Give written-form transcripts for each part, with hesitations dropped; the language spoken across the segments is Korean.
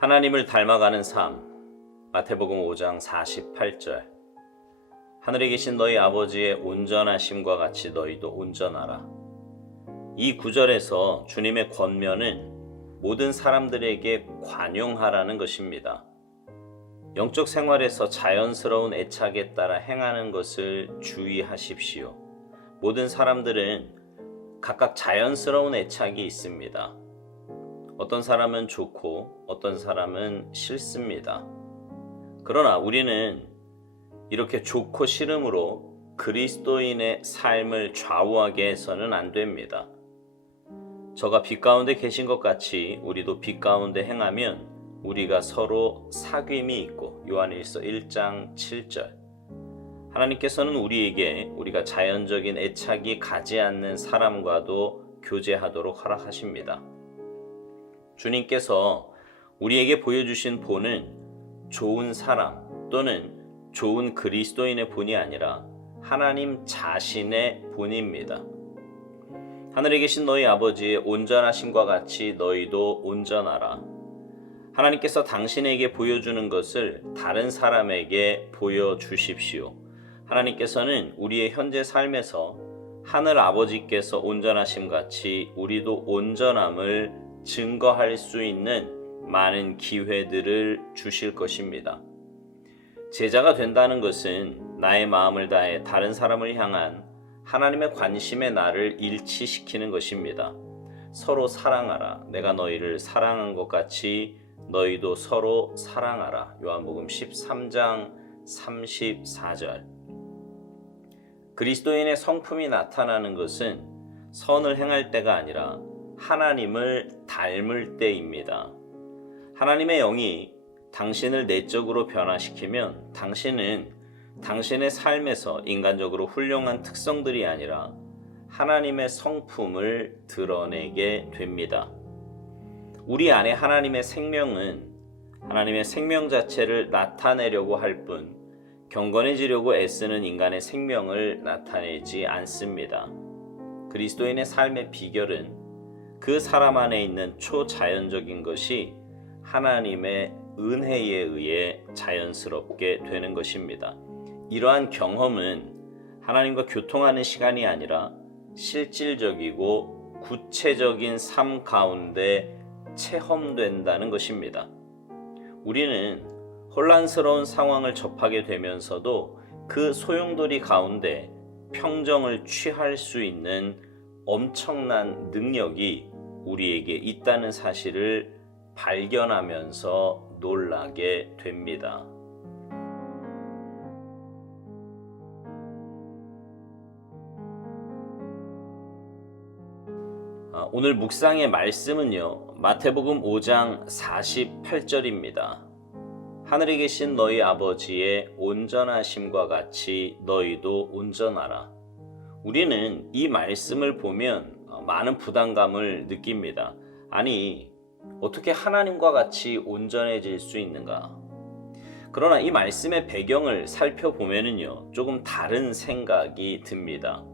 하나님을 닮아가는 삶. 마태복음 5장 48절. 하늘에 계신 너희 아버지의 온전하심과 같이 너희도 온전하라. 이 구절에서 주님의 권면은 모든 사람들에게 관용하라는 것입니다. 영적 생활에서 자연스러운 애착에 따라 행하는 것을 주의하십시오. 모든 사람들은 각각 자연스러운 애착이 있습니다. 어떤 사람은 좋고 어떤 사람은 싫습니다. 그러나 우리는 이렇게 좋고 싫음으로 그리스도인의 삶을 좌우하게 해서는 안 됩니다. 저가 빛 가운데 계신 것 같이 우리도 빛 가운데 행하면 우리가 서로 사귐이 있고, 요한일서 1장 7절. 하나님께서는 우리에게 우리가 자연적인 애착이 가지 않는 사람과도 교제하도록 허락하십니다. 주님께서 우리에게 보여주신 본은 좋은 사람 또는 좋은 그리스도인의 본이 아니라 하나님 자신의 본입니다. 하늘에 계신 너희 아버지의 온전하심과 같이 너희도 온전하라. 하나님께서 당신에게 보여주는 것을 다른 사람에게 보여주십시오. 하나님께서는 우리의 현재 삶에서 하늘 아버지께서 온전하심 같이 우리도 온전함을 증거할 수 있는 많은 기회들을 주실 것입니다. 제자가 된다는 것은 나의 마음을 다해 다른 사람을 향한 하나님의 관심의 날을 일치시키는 것입니다. 서로 사랑하라. 내가 너희를 사랑한 것 같이 너희도 서로 사랑하라. 요한복음 13장 34절. 그리스도인의 성품이 나타나는 것은 선을 행할 때가 아니라 하나님을 닮을 때입니다. 하나님의 영이 당신을 내적으로 변화시키면 당신은 당신의 삶에서 인간적으로 훌륭한 특성들이 아니라 하나님의 성품을 드러내게 됩니다. 우리 안에 하나님의 생명은 하나님의 생명 자체를 나타내려고 할 뿐 경건해지려고 애쓰는 인간의 생명을 나타내지 않습니다. 그리스도인의 삶의 비결은 그 사람 안에 있는 초자연적인 것이 하나님의 은혜에 의해 자연스럽게 되는 것입니다. 이러한 경험은 하나님과 교통하는 시간이 아니라 실질적이고 구체적인 삶 가운데 체험된다는 것입니다. 우리는 혼란스러운 상황을 접하게 되면서도 그 소용돌이 가운데 평정을 취할 수 있는 엄청난 능력이 우리에게 있다는 사실을 발견하면서 놀라게 됩니다. 오늘 묵상의 말씀은요, 마태복음 5장 48절입니다. 하늘에 계신 너희 아버지의 온전하심과 같이 너희도 온전하라. 우리는 이 말씀을 보면 많은 부담감을 느낍니다. 아니, 어떻게 하나님과 같이 온전해질 수 있는가? 그러나 이 말씀의 배경을 살펴보면요, 조금 다른 생각이 듭니다.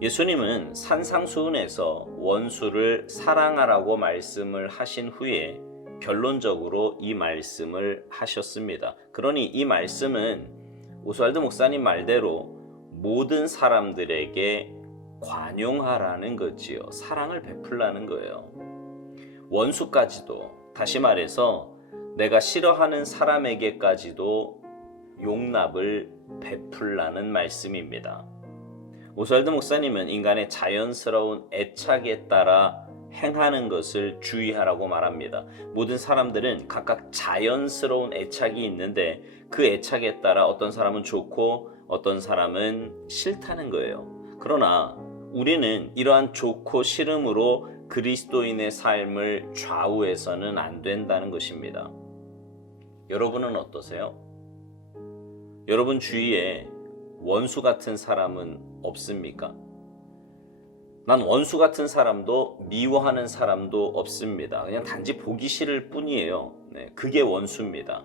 예수님은 산상수훈에서 원수를 사랑하라고 말씀을 하신 후에 결론적으로 이 말씀을 하셨습니다. 그러니 이 말씀은 오스왈드 목사님 말대로 모든 사람들에게 관용하라는 거지요. 사랑을 베풀라는 거예요. 원수까지도, 다시 말해서 내가 싫어하는 사람에게까지도 용납을 베풀라는 말씀입니다. 오스왈드 목사님은 인간의 자연스러운 애착에 따라 행하는 것을 주의하라고 말합니다. 모든 사람들은 각각 자연스러운 애착이 있는데 그 애착에 따라 어떤 사람은 좋고 어떤 사람은 싫다는 거예요. 그러나 우리는 이러한 좋고 싫음으로 그리스도인의 삶을 좌우해서는 안 된다는 것입니다. 여러분은 어떠세요? 여러분 주위에 원수 같은 사람은 없습니까? 난 원수 같은 사람도 미워하는 사람도 없습니다. 그냥 단지 보기 싫을 뿐이에요. 그게 원수입니다.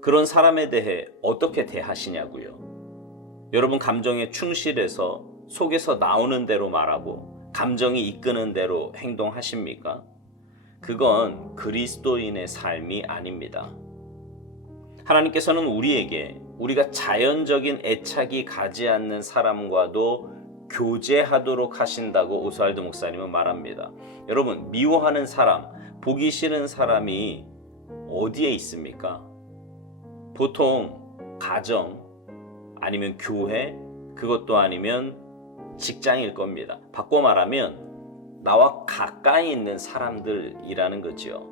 그런 사람에 대해 어떻게 대하시냐고요? 여러분 감정에 충실해서 속에서 나오는 대로 말하고 감정이 이끄는 대로 행동하십니까? 그건 그리스도인의 삶이 아닙니다. 하나님께서는 우리에게 우리가 자연적인 애착이 가지 않는 사람과도 교제하도록 하신다고 오스왈드 목사님은 말합니다. 여러분, 미워하는 사람, 보기 싫은 사람이 어디에 있습니까? 보통 가정, 아니면 교회, 그것도 아니면 직장일 겁니다. 바꿔 말하면 나와 가까이 있는 사람들이라는 거죠.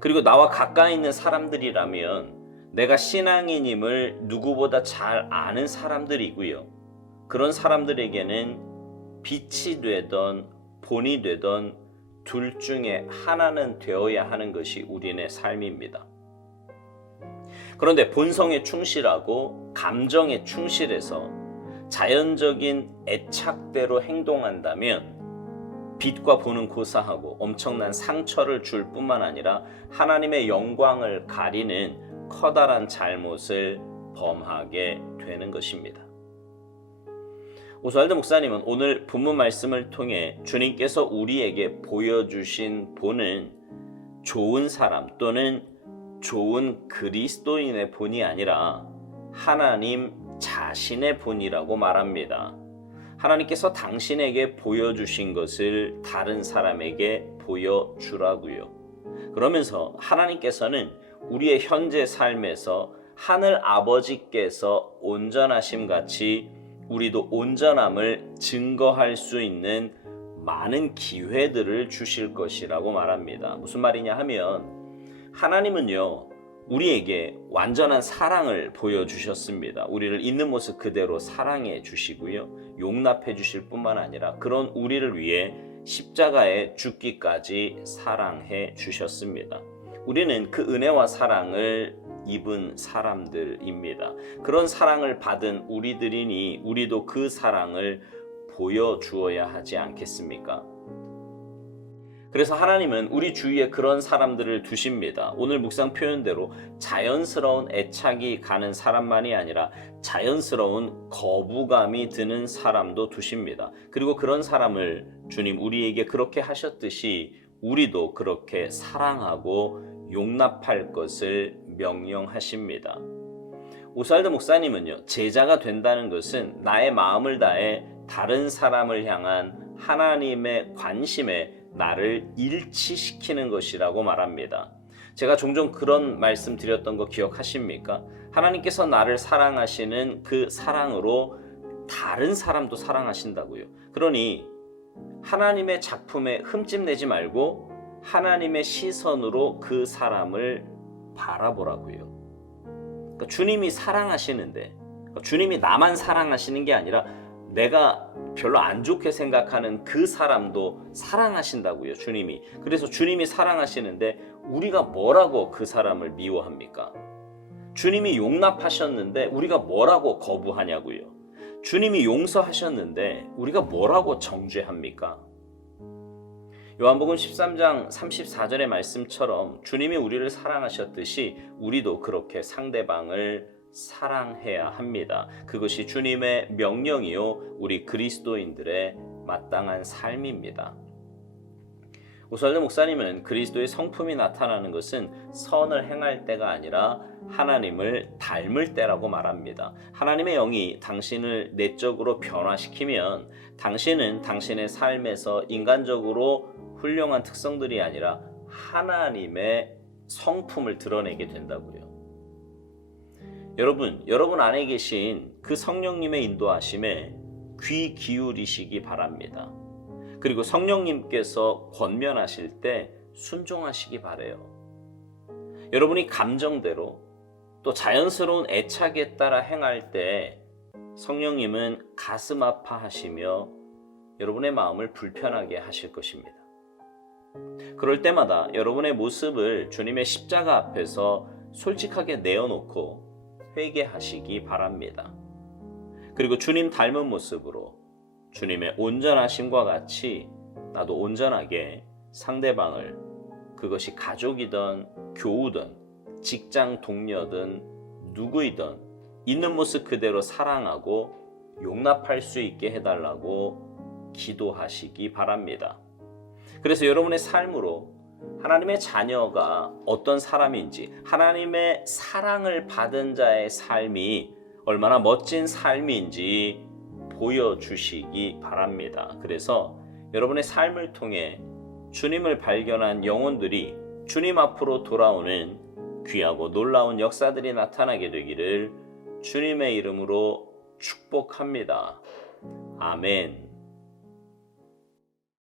그리고 나와 가까이 있는 사람들이라면 내가 신앙인임을 누구보다 잘 아는 사람들이고요. 그런 사람들에게는 빛이 되던 본이 되던 둘 중에 하나는 되어야 하는 것이 우리의 삶입니다. 그런데 본성에 충실하고 감정에 충실해서 자연적인 애착대로 행동한다면 빛과 본은 고사하고 엄청난 상처를 줄 뿐만 아니라 하나님의 영광을 가리는 커다란 잘못을 범하게 되는 것입니다. 오스왈드 목사님은 오늘 본문 말씀을 통해 주님께서 우리에게 보여주신 본은 좋은 사람 또는 좋은 그리스도인의 본이 아니라 하나님 자신의 본이라고 말합니다. 하나님께서 당신에게 보여주신 것을 다른 사람에게 보여주라고요. 그러면서 하나님께서는 우리의 현재 삶에서 하늘 아버지께서 온전하심 같이 우리도 온전함을 증거할 수 있는 많은 기회들을 주실 것이라고 말합니다. 무슨 말이냐 하면 하나님은요, 우리에게 완전한 사랑을 보여주셨습니다. 우리를 있는 모습 그대로 사랑해 주시고요, 용납해 주실 뿐만 아니라 그런 우리를 위해 십자가에 죽기까지 사랑해 주셨습니다. 우리는 그 은혜와 사랑을 입은 사람들입니다. 그런 사랑을 받은 우리들이니 우리도 그 사랑을 보여주어야 하지 않겠습니까? 그래서 하나님은 우리 주위에 그런 사람들을 두십니다. 오늘 묵상 표현대로 자연스러운 애착이 가는 사람만이 아니라 자연스러운 거부감이 드는 사람도 두십니다. 그리고 그런 사람을 주님 우리에게 그렇게 하셨듯이 우리도 그렇게 사랑하고 용납할 것을 명령하십니다. 오스왈드 목사님은요, 제자가 된다는 것은 나의 마음을 다해 다른 사람을 향한 하나님의 관심에 나를 일치시키는 것이라고 말합니다. 제가 종종 그런 말씀 드렸던 거 기억하십니까? 하나님께서 나를 사랑하시는 그 사랑으로 다른 사람도 사랑하신다고요. 그러니 하나님의 작품에 흠집 내지 말고 하나님의 시선으로 그 사람을 바라보라고요. 그러니까 주님이 사랑하시는데, 주님이 나만 사랑하시는 게 아니라 내가 별로 안 좋게 생각하는 그 사람도 사랑하신다고요, 주님이. 그래서 주님이 사랑하시는데 우리가 뭐라고 그 사람을 미워합니까? 주님이 용납하셨는데 우리가 뭐라고 거부하냐고요. 주님이 용서하셨는데 우리가 뭐라고 정죄합니까? 요한복음 13장 34절의 말씀처럼 주님이 우리를 사랑하셨듯이 우리도 그렇게 상대방을 사랑해야 합니다. 그것이 주님의 명령이요, 우리 그리스도인들의 마땅한 삶입니다. 오스왈드 목사님은 그리스도의 성품이 나타나는 것은 선을 행할 때가 아니라 하나님을 닮을 때라고 말합니다. 하나님의 영이 당신을 내적으로 변화시키면 당신은 당신의 삶에서 인간적으로 훌륭한 특성들이 아니라 하나님의 성품을 드러내게 된다고요. 여러분 안에 계신 그 성령님의 인도하심에 귀 기울이시기 바랍니다. 그리고 성령님께서 권면하실 때 순종하시기 바라요. 여러분이 감정대로 또 자연스러운 애착에 따라 행할 때 성령님은 가슴 아파하시며 여러분의 마음을 불편하게 하실 것입니다. 그럴 때마다 여러분의 모습을 주님의 십자가 앞에서 솔직하게 내어놓고 회개하시기 바랍니다. 그리고 주님 닮은 모습으로 주님의 온전하심과 같이 나도 온전하게 상대방을, 그것이 가족이든 교우든 직장 동료든 누구이든 있는 모습 그대로 사랑하고 용납할 수 있게 해달라고 기도하시기 바랍니다. 그래서 여러분의 삶으로 하나님의 자녀가 어떤 사람인지, 하나님의 사랑을 받은 자의 삶이 얼마나 멋진 삶인지 보여주시기 바랍니다. 그래서 여러분의 삶을 통해 주님을 발견한 영혼들이 주님 앞으로 돌아오는 귀하고 놀라운 역사들이 나타나게 되기를 주님의 이름으로 축복합니다. 아멘.